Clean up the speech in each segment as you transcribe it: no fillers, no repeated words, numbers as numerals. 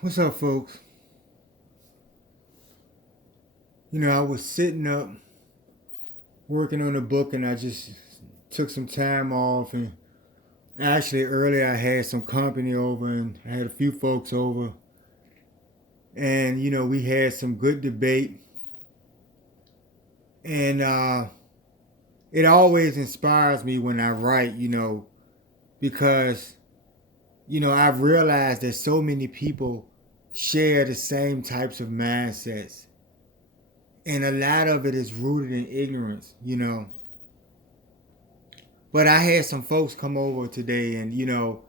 What's up, folks? I was sitting up working on a book and I just took some time off. And actually, earlier I had some company over and I had a few folks over. And, we had some good debate. And it always inspires me when I write, because, I've realized that so many people share the same types of mindsets. And a lot of it is rooted in ignorance. But I had some folks come over today, and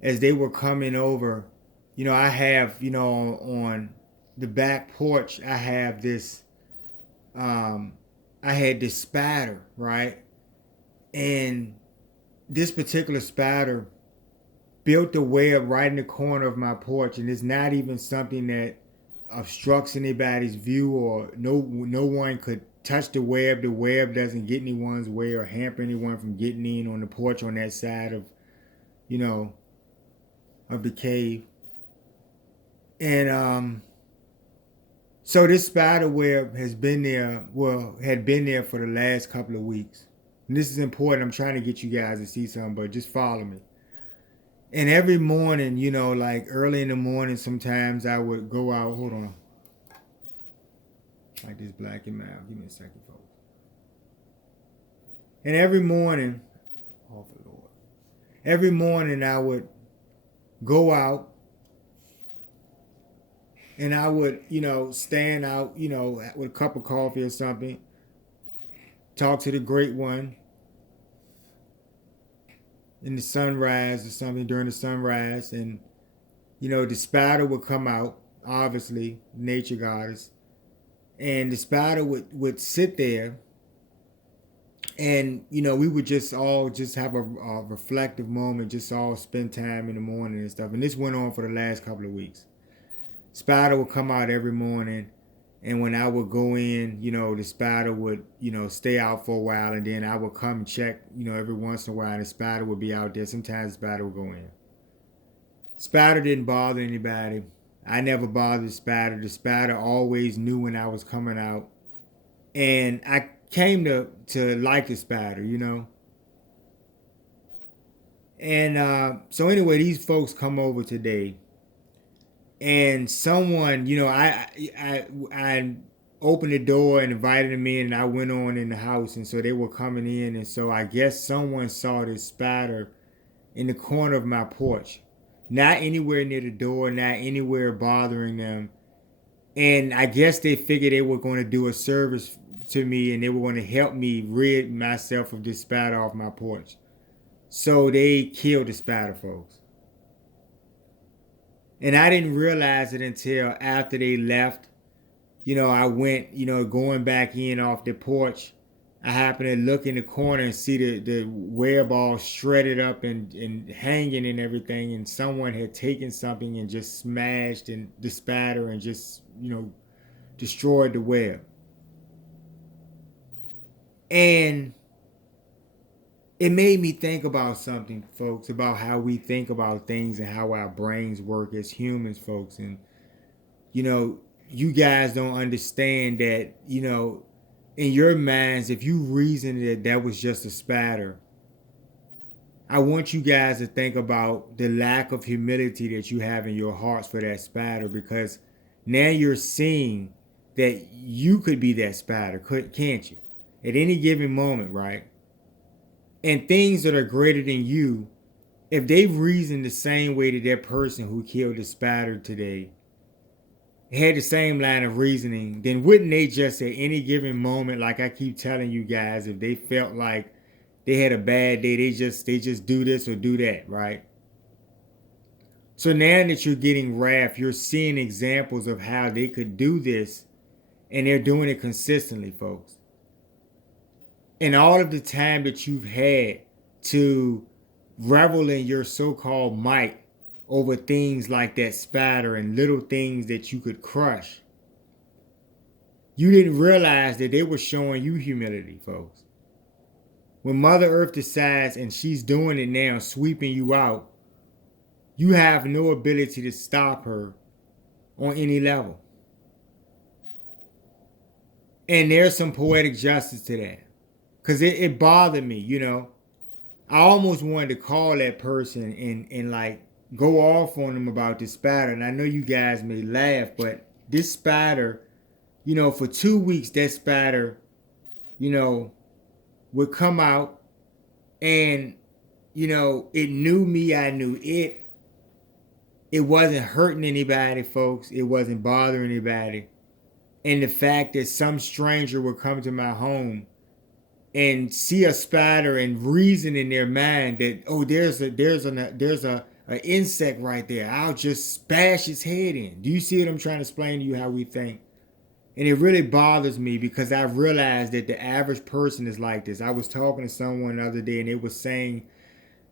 as they were coming over, I have on the back porch, I have this. Um, I had this spider, right, and this particular spider built a web right in the corner of my porch, and it's not even something that obstructs anybody's view, or no one could touch the web. The web doesn't get anyone's way or hamper anyone from getting in on the porch on that side of you know of the cave. And so this spider web has been there, well, had been there for the last couple of weeks. And this is important. I'm trying to get you guys to see something, but just follow me. And every morning, like early in the morning, sometimes I would go out. Hold on, like this black and mild. Give me a second, folks. And every morning, oh for Lord, every morning I would go out and I would, stand out, with a cup of coffee or something, talk to the great one in the sunrise or something during the sunrise. And, the spider would come out, obviously, nature goddess. And the spider would sit there and, we would just all just have a reflective moment, just all spend time in the morning and stuff. And this went on for the last couple of weeks. Spider would come out every morning, and when I would go in, the spider would, stay out for a while, and then I would come and check, every once in a while, and the spider would be out there. Sometimes the spider would go in. Spider didn't bother anybody. I never bothered the spider. The spider always knew when I was coming out, and I came to like the spider. And so anyway, these folks come over today, and someone, I opened the door and invited them in, and I went on in the house, and so they were coming in, and so I guess someone saw this spider in the corner of my porch, not anywhere near the door, not anywhere bothering them, and I guess they figured they were going to do a service to me, and they were going to help me rid myself of this spider off my porch. So they killed the spider, folks. And I didn't realize it until after they left. I went, going back in off the porch. I happened to look in the corner and see the web all shredded up and hanging and everything. And someone had taken something and just smashed in the spider and just, destroyed the web. And it made me think about something, folks, about how we think about things and how our brains work as humans, folks. And, you guys don't understand that, in your minds, if you reason that that was just a spider, I want you guys to think about the lack of humility that you have in your hearts for that spider, because now you're seeing that you could be that spider, can't you? At any given moment, right? And things that are greater than you, if they reason the same way that that person who killed the spider today had the same line of reasoning, then wouldn't they just at any given moment, like I keep telling you guys, if they felt like they had a bad day, they just do this or do that, right? So now that you're getting wrath, you're seeing examples of how they could do this, and they're doing it consistently, folks. And all of the time that you've had to revel in your so-called might over things like that spider and little things that you could crush, you didn't realize that they were showing you humility, folks. When Mother Earth decides, and she's doing it now, sweeping you out, you have no ability to stop her on any level. And there's some poetic justice to that. Because it bothered me, you know. I almost wanted to call that person and like go off on them about this spider. And I know you guys may laugh, but this spider, you know, for 2 weeks, that spider, you know, would come out and, you know, it knew me, I knew it. It wasn't hurting anybody, folks. It wasn't bothering anybody. And the fact that some stranger would come to my home and see a spider and reason in their mind that, oh, there's a insect right there, I'll just bash its head in. Do you see what I'm trying to explain to you, how we think? And it really bothers me because I realized that the average person is like this. I was talking to someone the other day and they was saying,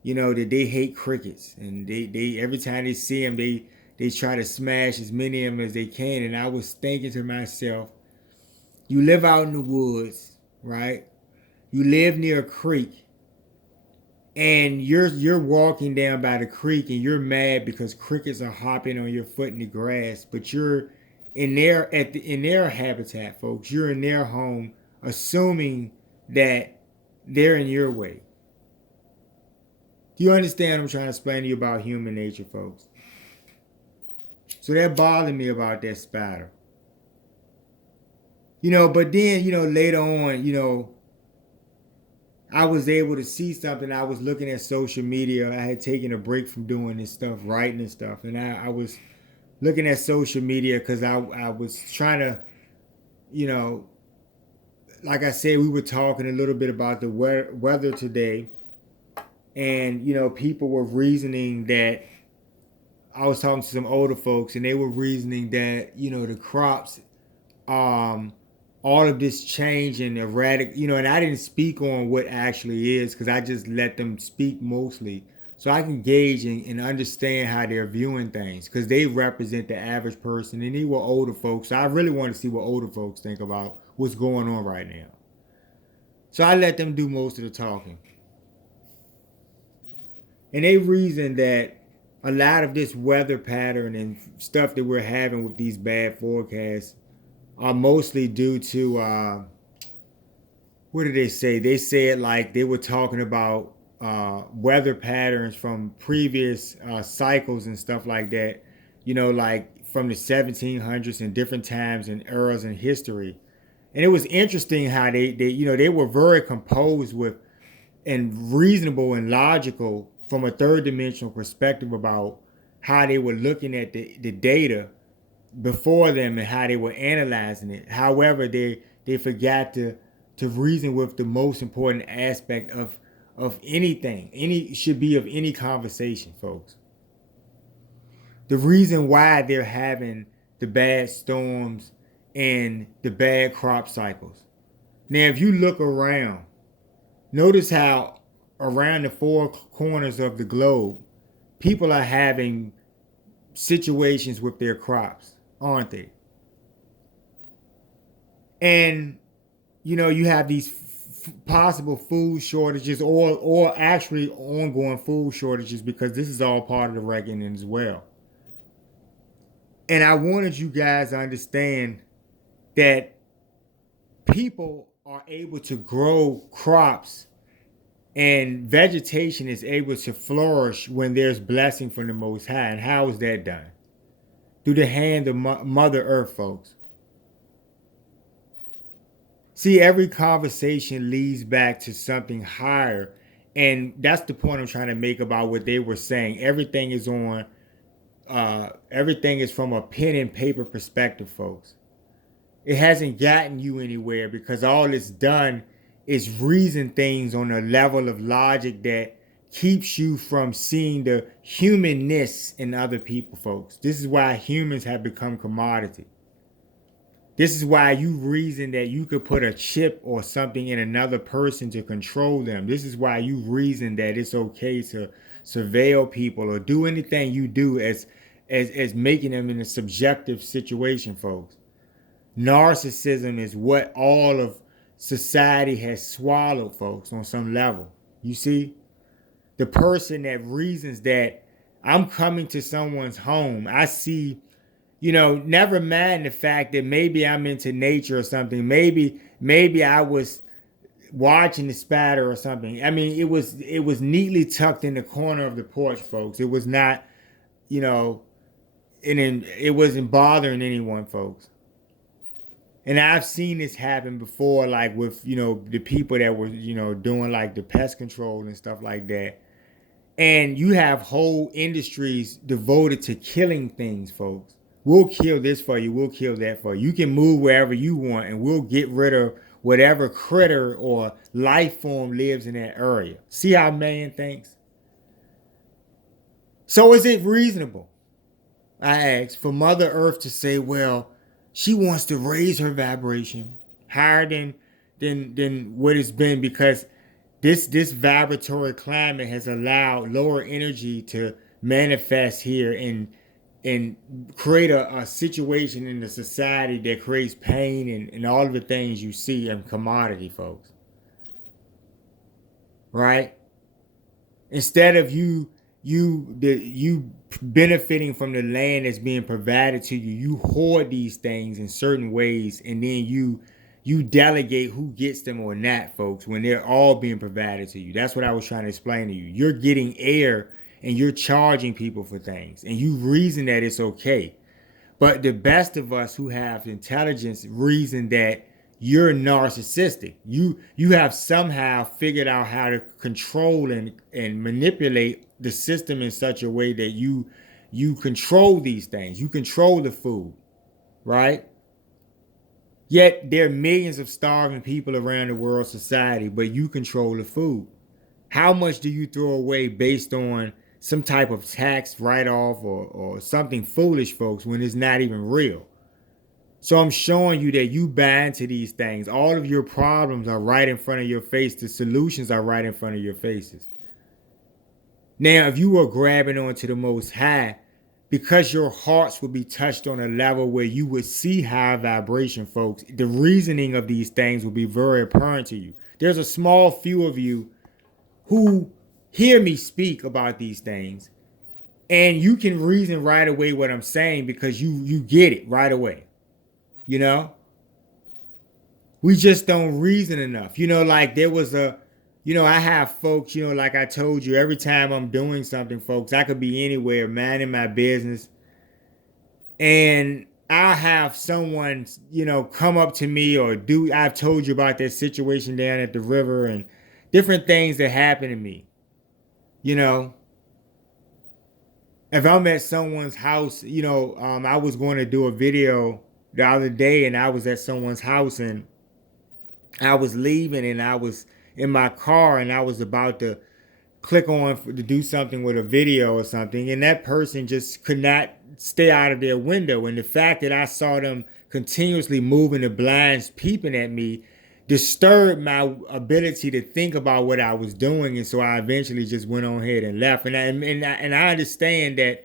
you know, that they hate crickets and they every time they see them, they try to smash as many of them as they can. And I was thinking to myself, you live out in the woods, right? You live near a creek, and you're walking down by the creek and you're mad because crickets are hopping on your foot in the grass, but you're in their habitat, folks. You're in their home, assuming that they're in your way. Do you understand what I'm trying to explain to you about human nature, folks? So that bothered me about that spider. You know, but then, you know, later on, you know, I was able to see something. I was looking at social media. I had taken a break from doing this stuff, writing and stuff. And I was looking at social media because I was trying to, you know, like I said, we were talking a little bit about the weather today. And, you know, people were reasoning that, I was talking to some older folks and they were reasoning that, you know, the crops, um, all of this change and erratic, you know, and I didn't speak on what actually is because I just let them speak mostly. So I can gauge and understand how they're viewing things because they represent the average person and they were older folks. So I really want to see what older folks think about what's going on right now. So I let them do most of the talking. And they reason that a lot of this weather pattern and stuff that we're having with these bad forecasts are mostly due to what did they say? They said like they were talking about weather patterns from previous cycles and stuff like that. You know, like from the 1700s and different times and eras in history. And it was interesting how they you know they were very composed with and reasonable and logical from a third dimensional perspective about how they were looking at the data before them and how they were analyzing it. However, they forgot to reason with the most important aspect of anything. Any should be of any conversation, folks. The reason why they're having the bad storms and the bad crop cycles. Now, if you look around, notice how around the four corners of the globe, people are having situations with their crops, aren't they? And you know, you have these possible food shortages or actually ongoing food shortages because this is all part of the reckoning as well. And I wanted you guys to understand that people are able to grow crops and vegetation is able to flourish when there's blessing from the Most High. And how is that done? Through the hand of Mother Earth, folks. See, every conversation leads back to something higher. And that's the point I'm trying to make about what they were saying. Everything is from a pen and paper perspective, folks. It hasn't gotten you anywhere because all it's done is reason things on a level of logic that keeps you from seeing the humanness in other people, folks. This is why humans have become commodity. This is why you reason that you could put a chip or something in another person to control them. This is why you reason that it's okay to surveil people or do anything you do as making them in a subjective situation, folks. Narcissism is what all of society has swallowed, folks, on some level. You see? The person that reasons that I'm coming to someone's home. I see, never mind the fact that maybe I'm into nature or something. Maybe I was watching the spatter or something. I mean, it was neatly tucked in the corner of the porch, folks. It was not, you know, and it wasn't bothering anyone, folks. And I've seen this happen before, like with the people that were doing like the pest control and stuff like that. And you have whole industries devoted to killing things, folks. We'll kill this for you. We'll kill that for you. You can move wherever you want, and we'll get rid of whatever critter or life form lives in that area. See how man thinks? So is it reasonable, I ask, for Mother Earth to say, well, she wants to raise her vibration higher than what it's been because this vibratory climate has allowed lower energy to manifest here and create a situation in the society that creates pain and all of the things you see in commodity, folks. Right? Instead of you benefiting from the land that's being provided to you, you hoard these things in certain ways, and then you delegate who gets them or not, folks, when they're all being provided to you. That's what I was trying to explain to you. You're getting air and you're charging people for things, and you reason that it's okay. But the best of us who have intelligence reason that you're narcissistic. You have somehow figured out how to control and manipulate the system in such a way that you control these things. You control the food, right? Yet there are millions of starving people around the world society, but you control the food. How much do you throw away based on some type of tax write-off or something foolish, folks, when it's not even real? So I'm showing you that you buy into these things. All of your problems are right in front of your face. The solutions are right in front of your faces. Now, if you were grabbing onto the Most High, because your hearts would be touched on a level where you would see high vibration, folks, the reasoning of these things will be very apparent to you. There's a small few of you who hear me speak about these things, and you can reason right away what I'm saying because you get it right away. You know? We just don't reason enough. Like there was I have folks, like I told you, every time I'm doing something, folks, I could be anywhere, minding my business, and I'll have someone, come up to me or I've told you about that situation down at the river and different things that happen to me. You know, if I'm at someone's house, I was going to do a video the other day and I was at someone's house and I was leaving and I was in my car and I was about to click on to do something with a video or something, and that person just could not stay out of their window. And the fact that I saw them continuously moving the blinds, peeping at me, disturbed my ability to think about what I was doing. And so I eventually just went on ahead and left. And I understand that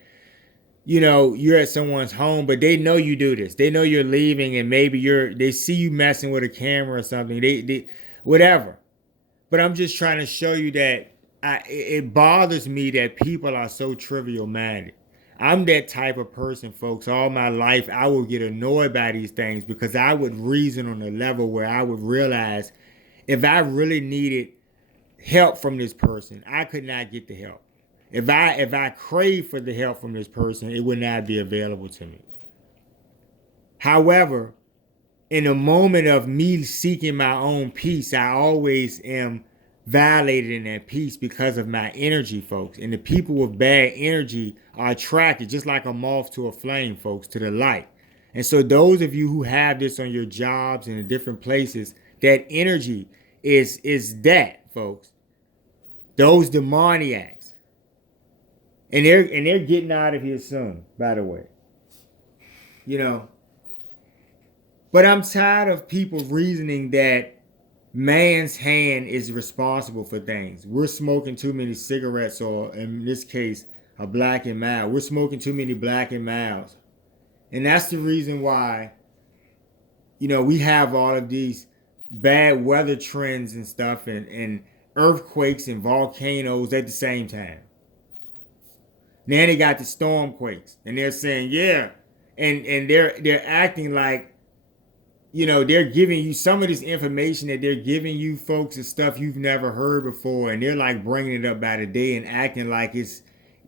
you're at someone's home, but they know you do this. They know you're leaving, and maybe they see you messing with a camera or something. They whatever. But I'm just trying to show you that it bothers me that people are so trivial minded. I'm that type of person, folks. All my life, I would get annoyed by these things because I would reason on a level where I would realize if I really needed help from this person, I could not get the help. If I crave for the help from this person, it would not be available to me. However, in a moment of me seeking my own peace, I always am violated in that peace because of my energy, folks. And the people with bad energy are attracted, just like a moth to a flame, folks, to the light. And so those of you who have this on your jobs and in different places, that energy is that, folks. Those demoniacs. And they're getting out of here soon, by the way. But I'm tired of people reasoning that man's hand is responsible for things. We're smoking too many cigarettes, or in this case, a Black and Mild. We're smoking too many Black and Milds. And that's the reason why, we have all of these bad weather trends and stuff and earthquakes and volcanoes at the same time. Now they got the stormquakes, and they're saying, yeah, and they're acting like, they're giving you some of this information that they're giving you folks and stuff you've never heard before, and they're like bringing it up by the day and acting like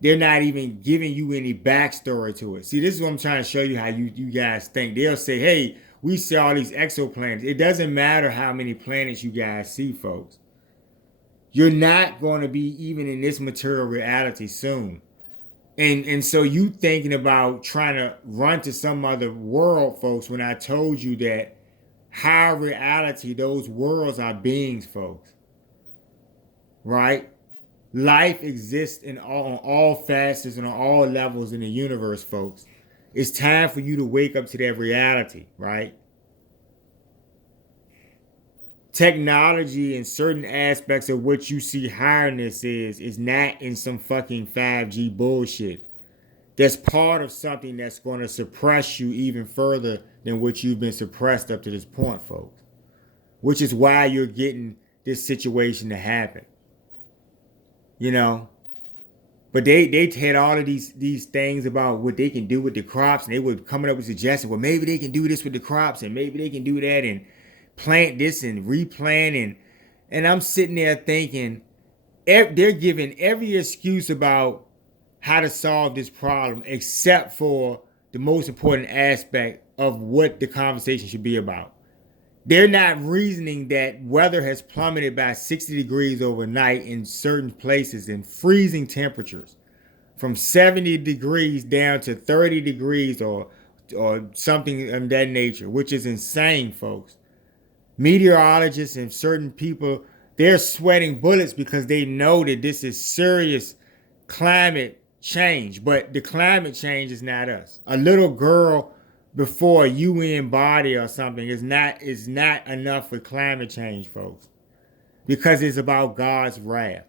they're not even giving you any backstory to it. See, this is what I'm trying to show you how you guys think. They'll say, hey, we see all these exoplanets. It doesn't matter how many planets you guys see, folks. You're not going to be even in this material reality soon. And so you thinking about trying to run to some other world, folks, when I told you that higher reality, those worlds are beings, folks. Right? Life exists on all facets and on all levels in the universe, folks. It's time for you to wake up to that reality, right? Technology and certain aspects of what you see highness is not in some fucking 5G bullshit. That's part of something that's going to suppress you even further than what you've been suppressed up to this point, folks. Which is why you're getting this situation to happen. You know? But they had all of these things about what they can do with the crops, and they were coming up with suggestions. Well, maybe they can do this with the crops, and maybe they can do that, and plant this and replant, and I'm sitting there thinking they're giving every excuse about how to solve this problem except for the most important aspect of what the conversation should be about. They're not reasoning that weather has plummeted by 60 degrees overnight in certain places in freezing temperatures from 70 degrees down to 30 degrees or something of that nature, which is insane, folks. Meteorologists and certain people, they're sweating bullets because they know that this is serious climate change. But the climate change is not us. A little girl before a UN body or something is not enough for climate change, folks. Because it's about God's wrath.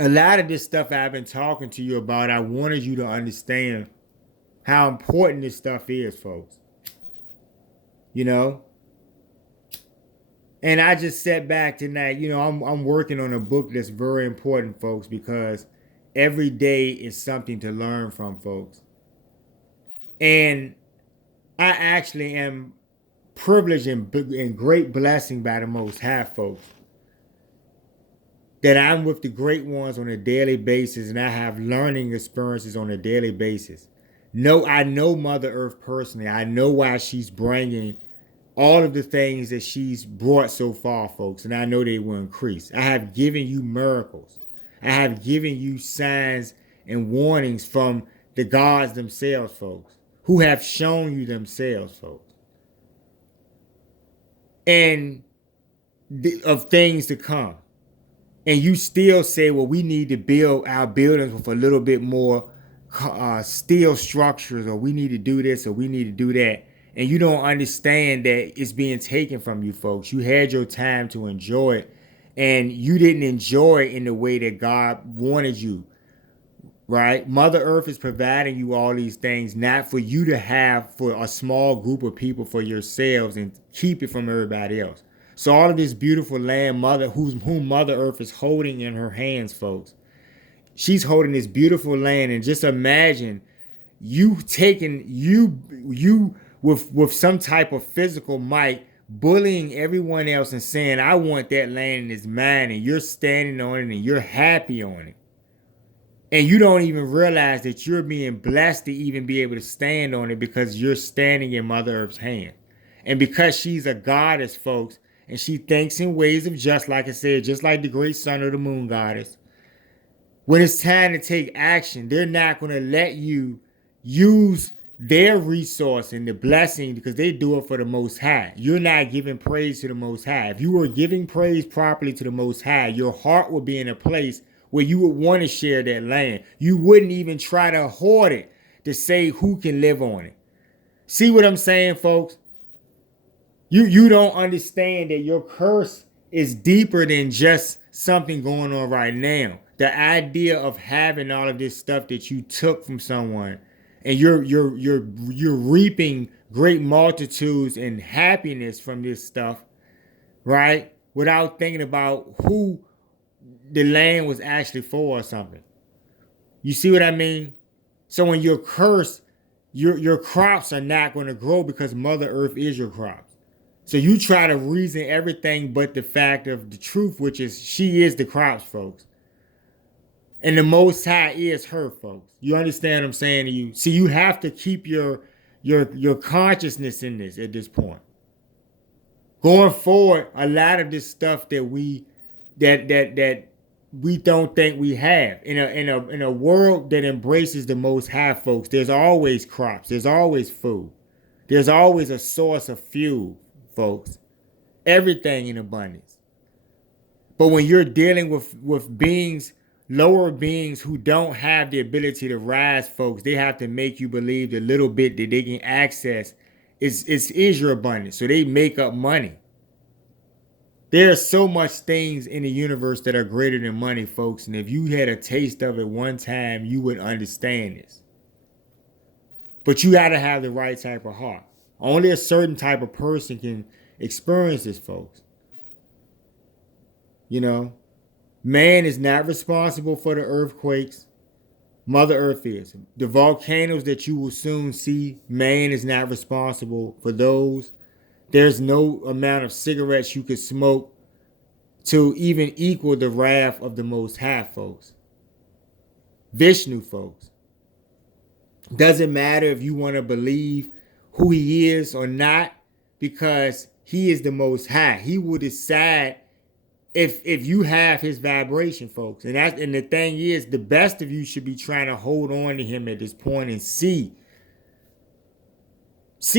A lot of this stuff I've been talking to you about, I wanted you to understand how important this stuff is, folks. You know? And I just sat back tonight. I'm working on a book that's very important, folks, because every day is something to learn from, folks. And I actually am privileged and great blessing by the Most High, folks, that I'm with the great ones on a daily basis, and I have learning experiences on a daily basis. No, I know Mother Earth personally. I know why she's bringing all of the things that she's brought so far, folks, and I know they will increase. I have given you miracles. I have given you signs and warnings from the gods themselves, folks, who have shown you themselves, folks, and of things to come. And you still say, well, we need to build our buildings with a little bit more steel structures, or we need to do this, or we need to do that. And you don't understand that it's being taken from you, folks. You had your time to enjoy it, and you didn't enjoy it in the way that God wanted you, right? Mother Earth is providing you all these things, not for you to have for a small group of people for yourselves and keep it from everybody else. So all of this beautiful land, whom Mother Earth is holding in her hands, folks. She's holding this beautiful land, and just imagine you taking you with some type of physical might, bullying everyone else and saying, I want that land and it's mine, and you're standing on it and you're happy on it. And you don't even realize that you're being blessed to even be able to stand on it because you're standing in Mother Earth's hand. And because she's a goddess, folks, and she thinks in ways of just, like I said, just like the great sun or the moon goddess, when it's time to take action, they're not going to let you use their resource and the blessing because they do it for the Most High. You're not giving praise to the Most High. If you were giving praise properly to the Most High, your heart would be in a place where you would want to share that land. You wouldn't even try to hoard it to say who can live on it. See what I'm saying, folks? You don't understand that your curse is deeper than just something going on right now. The idea of having all of this stuff that you took from someone, and you're reaping great multitudes and happiness from this stuff, right? Without thinking about who the land was actually for or something. You see what I mean? So when you're cursed, your crops are not going to grow because Mother Earth is your crops. So you try to reason everything but the fact of the truth, which is she is the crops, folks. And the Most High is her, folks. You understand what I'm saying to you? See, you have to keep your consciousness in this at this point. Going forward, a lot of this stuff that we don't think we have in a world that embraces the Most High, folks. There's always crops. There's always food. There's always a source of fuel, folks. Everything in abundance. But when you're dealing with beings, lower beings who don't have the ability to rise, folks, they have to make you believe the little bit that they can access is your abundance. So they make up money. There are so much things in the universe that are greater than money, folks. And if you had a taste of it one time, you would understand this. But you got to have the right type of heart. Only a certain type of person can experience this, folks. You know, man is not responsible for the earthquakes. Mother Earth is. The volcanoes that you will soon see, man is not responsible for those. There's no amount of cigarettes you could smoke to even equal the wrath of the Most High, folks. Vishnu, folks. Doesn't matter if you want to believe who he is or not, because he is the Most High. He will decide if you have his vibration, folks. And the thing is, the best of you should be trying to hold on to him at this point and see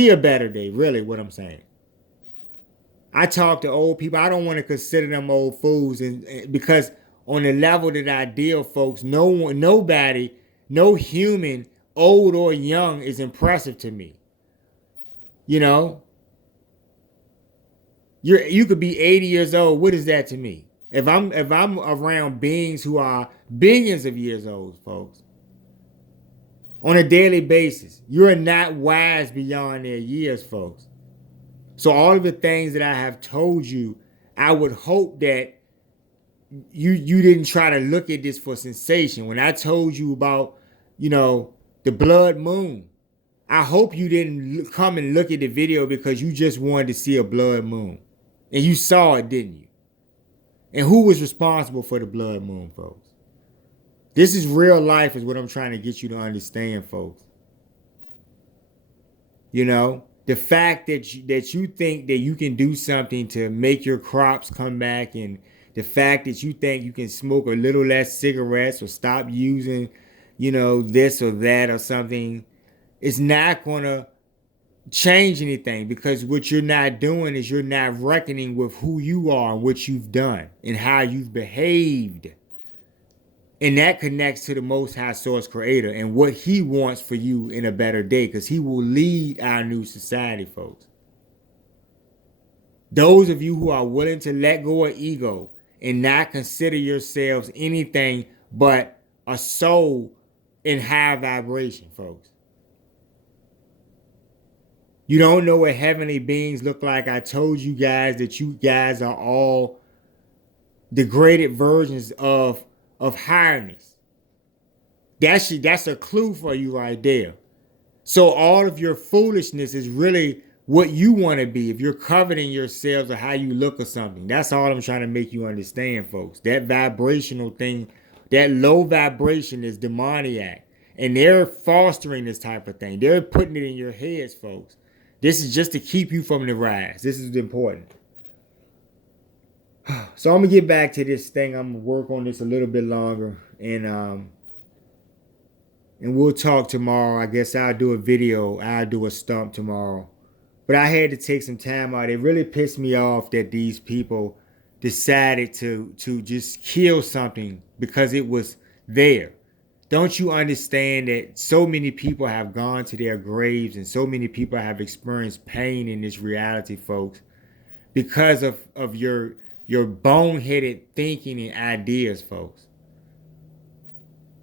a better day, really, what I'm saying. I talk to old people. I don't want to consider them old fools, and because on the level that I deal, folks, nobody, no human, old or young, is impressive to me. You know, you could be 80 years old. What is that to me? If I'm around beings who are billions of years old, folks, on a daily basis, you're not wise beyond their years, folks. So all of the things that I have told you, I would hope that you didn't try to look at this for sensation. When I told you about, the blood moon, I hope you didn't come and look at the video because you just wanted to see a blood moon. And you saw it, didn't you? And who was responsible for the blood moon, folks? This is real life, is what I'm trying to get you to understand, folks. The fact that you think that you can do something to make your crops come back, and the fact that you think you can smoke a little less cigarettes or stop using, this or that or something, is not going to change anything, because what you're not doing is you're not reckoning with who you are and what you've done and how you've behaved. And that connects to the Most High Source Creator and what he wants for you in a better day, because he will lead our new society, folks. Those of you who are willing to let go of ego and not consider yourselves anything but a soul in high vibration, folks. You don't know what heavenly beings look like. I told you guys that you guys are all degraded versions of highness. That's a clue for you right there. So all of your foolishness is really what you want to be. If you're coveting yourselves or how you look or something, that's all I'm trying to make you understand, folks. That vibrational thing, that low vibration, is demoniac. And they're fostering this type of thing. They're putting it in your heads, folks. This is just to keep you from the rise. This is important. So I'm going to get back to this thing. I'm going to work on this a little bit longer. And we'll talk tomorrow. I guess I'll do a video. I'll do a stump tomorrow. But I had to take some time out. It really pissed me off that these people decided to just kill something because it was there. Don't you understand that so many people have gone to their graves and so many people have experienced pain in this reality, folks, because of your boneheaded thinking and ideas, folks.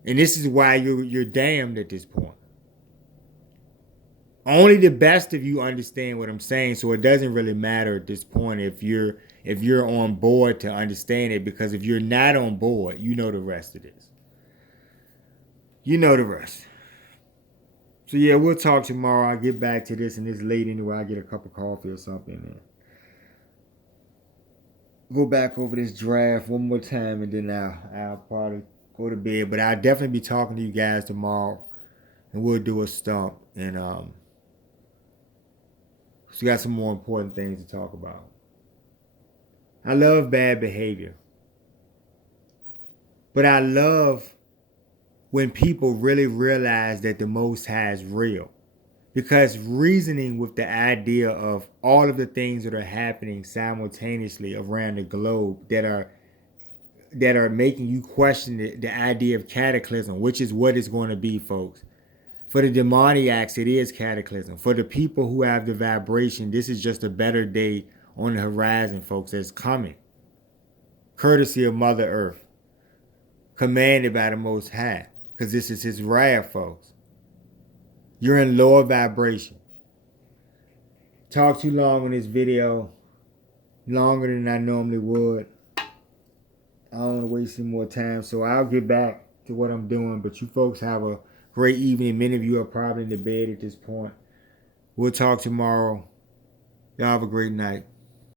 And this is why you're damned at this point. Only the best of you understand what I'm saying, so it doesn't really matter at this point if you're on board to understand it, because if you're not on board, you know the rest of this. You know the rest. So yeah, we'll talk tomorrow. I'll get back to this, and it's late anyway. I'll get a cup of coffee or something, and go back over this draft one more time, and then I'll probably go to bed. But I'll definitely be talking to you guys tomorrow, and we'll do a stump, and so we got some more important things to talk about. I love bad behavior, but I love when people really realize that the Most High is real. Because reasoning with the idea of all of the things that are happening simultaneously around the globe that are making you question the idea of cataclysm, which is what it's going to be, folks. For the demoniacs, it is cataclysm. For the people who have the vibration, this is just a better day on the horizon, folks, that's coming. Courtesy of Mother Earth, commanded by the Most High, because this is his wrath, folks. You're in lower vibration. Talk too long in this video, longer than I normally would. I don't want to waste any more time, so I'll get back to what I'm doing. But you folks have a great evening. Many of you are probably in the bed at this point. We'll talk tomorrow. Y'all have a great night.